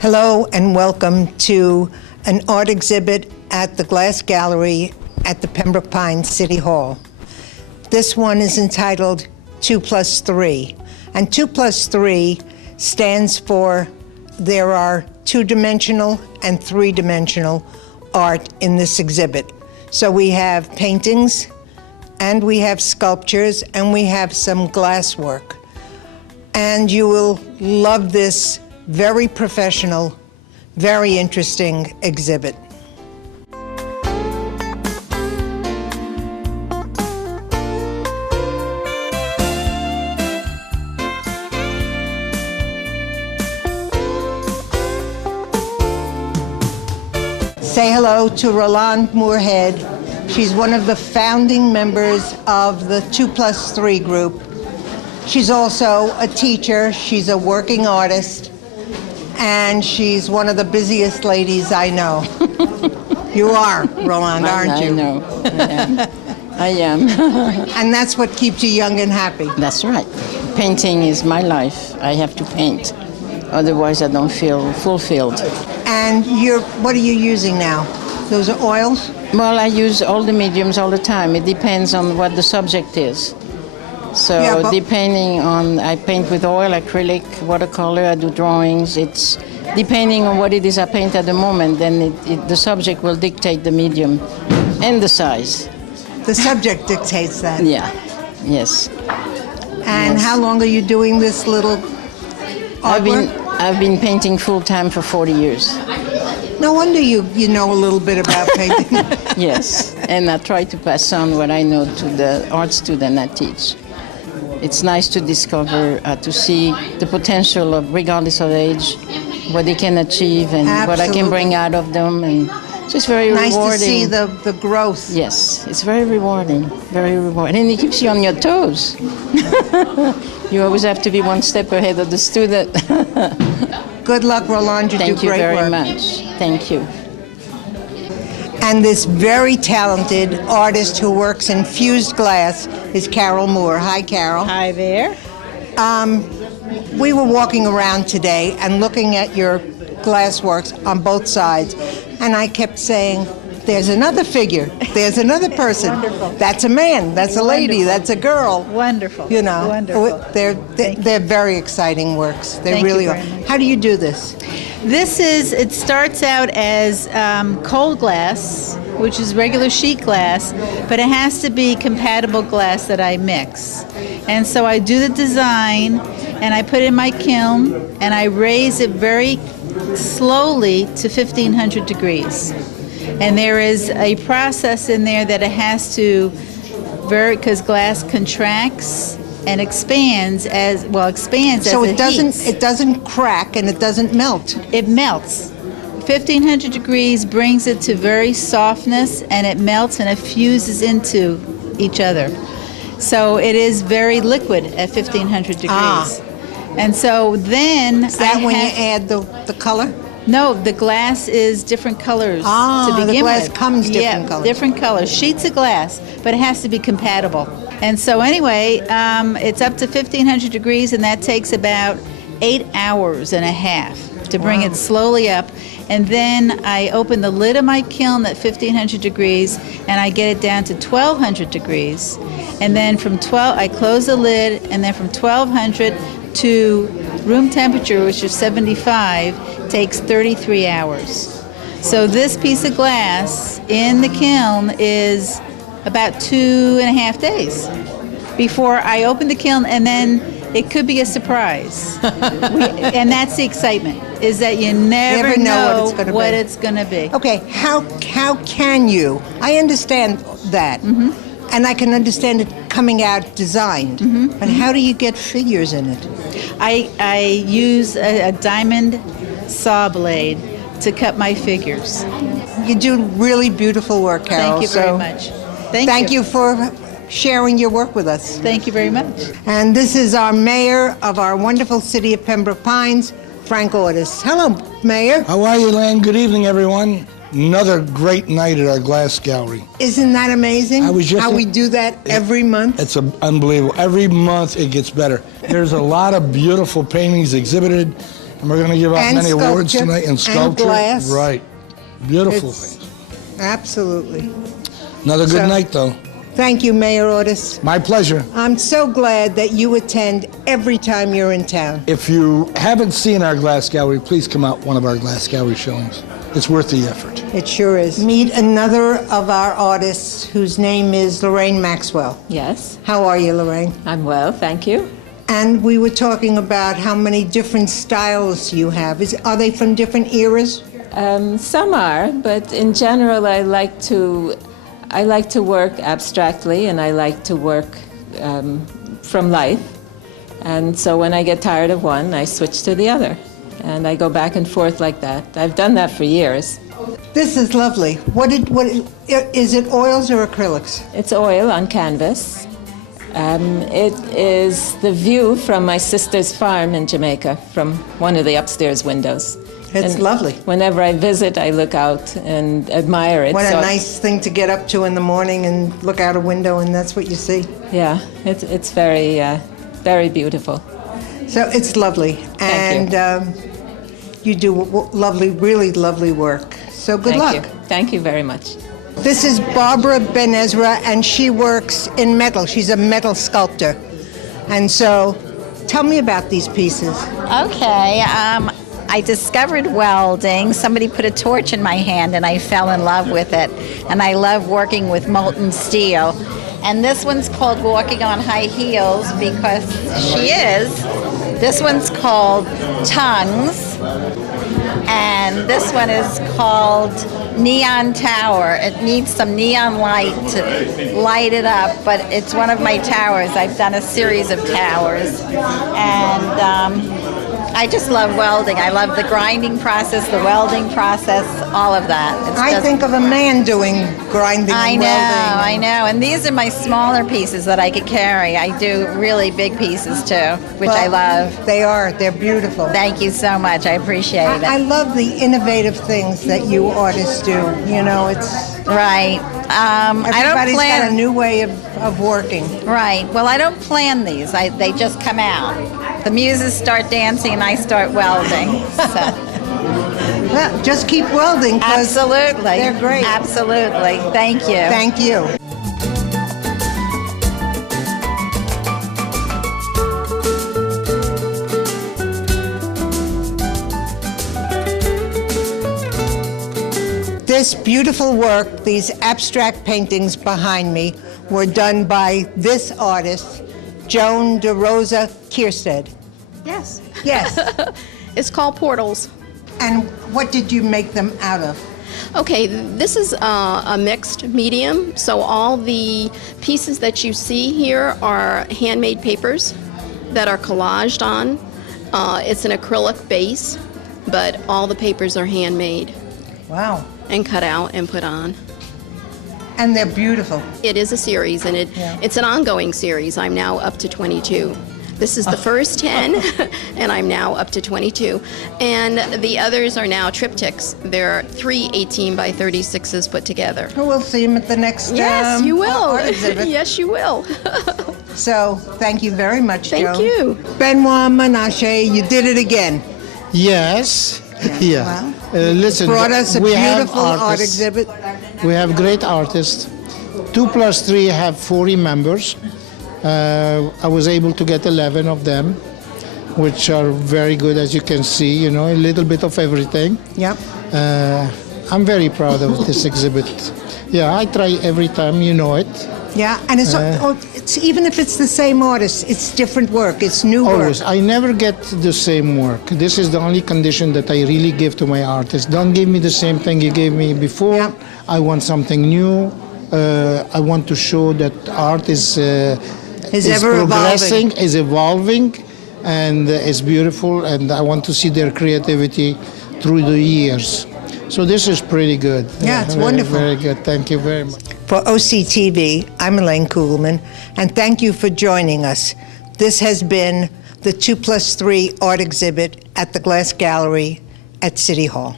Hello and welcome to an art exhibit at the Glass Gallery at the Pembroke Pines City Hall. This one is entitled 2+3, and 2+3 stands for there are two-dimensional and three-dimensional art in this exhibit. So we have paintings, and we have sculptures, and we have some glass work. And you will love this very professional, very interesting exhibit. Say hello to Rollin Morehead. She's one of the founding members of the 2+3 group. She's also a teacher, she's a working artist, and she's one of the busiest ladies I know. You are, Roland, aren't you? I know, I am. And that's what keeps you young and happy. That's right. Painting is my life. I have to paint. Otherwise, I don't feel fulfilled. And what are you using now? Those are oils? Well, I use all the mediums all the time. It depends on what the subject is. So yeah, depending on, I paint with oil, acrylic, watercolor, I do drawings. It's depending on what it is I paint at the moment, then the subject will dictate the medium and the size. The subject dictates that? Yeah, yes. And yes. How long are you doing this little artwork? I've been painting full-time for 40 years. No wonder you know a little bit about painting. Yes, and I try to pass on what I know to the art student I teach. It's nice to discover, to see the potential of, regardless of age, what they can achieve and Absolutely. What I can bring out of them. And so it's very nice rewarding. Nice to see the growth. Yes, it's very rewarding, very rewarding. And it keeps you on your toes. You always have to be one step ahead of the student. Good luck, Roland. You do great work. Thank you very much. Thank you. And this very talented artist who works in fused glass is Carol Moore. Hi, Carol. Hi there. We were walking around today and looking at your glass works on both sides, and I kept saying, there's another figure, there's another person. Wonderful. That's a man, that's a lady, Wonderful. that's a girl. Wonderful. You know, Wonderful. They're very exciting works. They Thank really you are. very much. How do you do this? It starts out as cold glass, which is regular sheet glass, but it has to be compatible glass that I mix. And so I do the design, and I put it in my kiln, and I raise it very slowly to 1500 degrees. And there is a process in there that it has to, because glass contracts and expands as So it heats. it doesn't crack and it doesn't melt. It melts. 1500 degrees brings it to very softness, and it melts and it fuses into each other. So it is very liquid at 1500 degrees. And so then is that when you add the color? No, the glass is different colors to begin with. The glass comes different colors. Different colors, sheets of glass, but it has to be compatible. And so anyway, it's up to 1500 degrees, and that takes about 8 hours and a half to bring it slowly up. And then I open the lid of my kiln at 1500 degrees, and I get it down to 1200 degrees. And then from I close the lid, and then from 1200 to room temperature, which is 75, takes 33 hours. So this piece of glass in the kiln is about 2.5 days before I open the kiln, and then it could be a surprise. And that's the excitement, is that you never know what it's going to be. Okay, how can you? I understand that, and I can understand it coming out designed, but how do you get figures in it? I use a diamond saw blade to cut my figures. You do really beautiful work, Carol. Thank you very much. Thank you for sharing your work with us. Thank you very much. And this is our mayor of our wonderful city of Pembroke Pines, Frank Otis. Hello, Mayor. How are you, Len? Good evening, everyone. Another great night at our glass gallery. Isn't that amazing? How we do that every month? It's unbelievable. Every month it gets better. There's a lot of beautiful paintings exhibited, And we're going to give out And many awards sculpture, tonight. And and sculpture. glass. Right. Beautiful It's- things. Absolutely. Another good So- night, though. Thank you, Mayor Otis. My pleasure. I'm so glad that you attend every time you're in town. If you haven't seen our glass gallery, please come out one of our glass gallery showings. It's worth the effort. It sure is. Meet another of our artists whose name is Lorraine Maxwell. Yes, How are you, Lorraine? I'm well, thank you. And we were talking about how many different styles you have. Are they from different eras? Some are, but in general, I like to work abstractly, and I like to work from life. And so when I get tired of one, I switch to the other, and I go back and forth like that. I've done that for years. This is lovely. What is it, oils or acrylics? It's oil on canvas. It is the view from my sister's farm in Jamaica, from one of the upstairs windows. It's And lovely. Whenever I visit, I look out and admire it. What a So- nice thing to get up to in the morning and look out a window and that's what you see. Yeah, it's very, very beautiful. So it's lovely. Thank you. And you do lovely, really lovely work. So good Thank luck. you. Thank you very much. This is Barbara Ben Ezra, and she works in metal. She's a metal sculptor. And so tell me about these pieces. Okay, I discovered welding. Somebody put a torch in my hand and I fell in love with it. And I love working with molten steel. And this one's called Walking on High Heels because she is. This one's called Tongues. And this one is called Neon Tower. It needs some neon light to light it up, but it's one of my towers. I've done a series of towers. And I just love welding. I love the grinding process, the welding process, all of that. I think of a man doing grinding and welding. I know. And these are my smaller pieces that I could carry. I do really big pieces too, which I love. They are. They're beautiful. Thank you so much. I appreciate it. I love the innovative things that you artists do. You know, it's Right. I don't everybody's plan. got a new way of working. Right. Well, I don't plan these. They just come out. The muses start dancing and I start welding. So. Well, just keep welding. 'Cause Absolutely. They're great. Absolutely. Thank you. Thank you. This beautiful work, these abstract paintings behind me, were done by this artist, Joan de Rosa Kierstead. Yes. Yes. It's called Portals. And what did you make them out of? Okay, this is a mixed medium, so all the pieces that you see here are handmade papers that are collaged on. It's an acrylic base, but all the papers are handmade Wow. and cut out and put on. And they're beautiful. It is a series, and it's an ongoing series. I'm now up to 22. This is the first 10, and I'm now up to 22. And the others are now triptychs. There are 3 18 by 36s put together. We'll see them at the next Yes, you will. art exhibit. Yes, you will. So thank you very much, Thank Joan. you. Benoit Menasha, you did it again. Yes. Yeah. Listen, Brought us a we have beautiful art artists. exhibit. We have great artists. 2 + 3 have 40 members. I was able to get 11 of them, which are very good, as you can see, you know, a little bit of everything. Yep. I'm very proud of this exhibit. Yeah, I try every time, you know it. Yeah, and it's even if it's the same artist, it's different work. It's new Always. work. I never get the same work. This is the only condition that I really give to my artists. Don't give me the same thing you gave me before. Yeah. I want something new. I want to show that art is ever progressing, is evolving, and is beautiful. And I want to see their creativity through the years. So this is pretty good. Yeah, it's very, wonderful. Very good. Thank you very much. For OCTV, I'm Elaine Kugelman, and thank you for joining us. This has been the 2+3 art exhibit at the Glass Gallery at City Hall.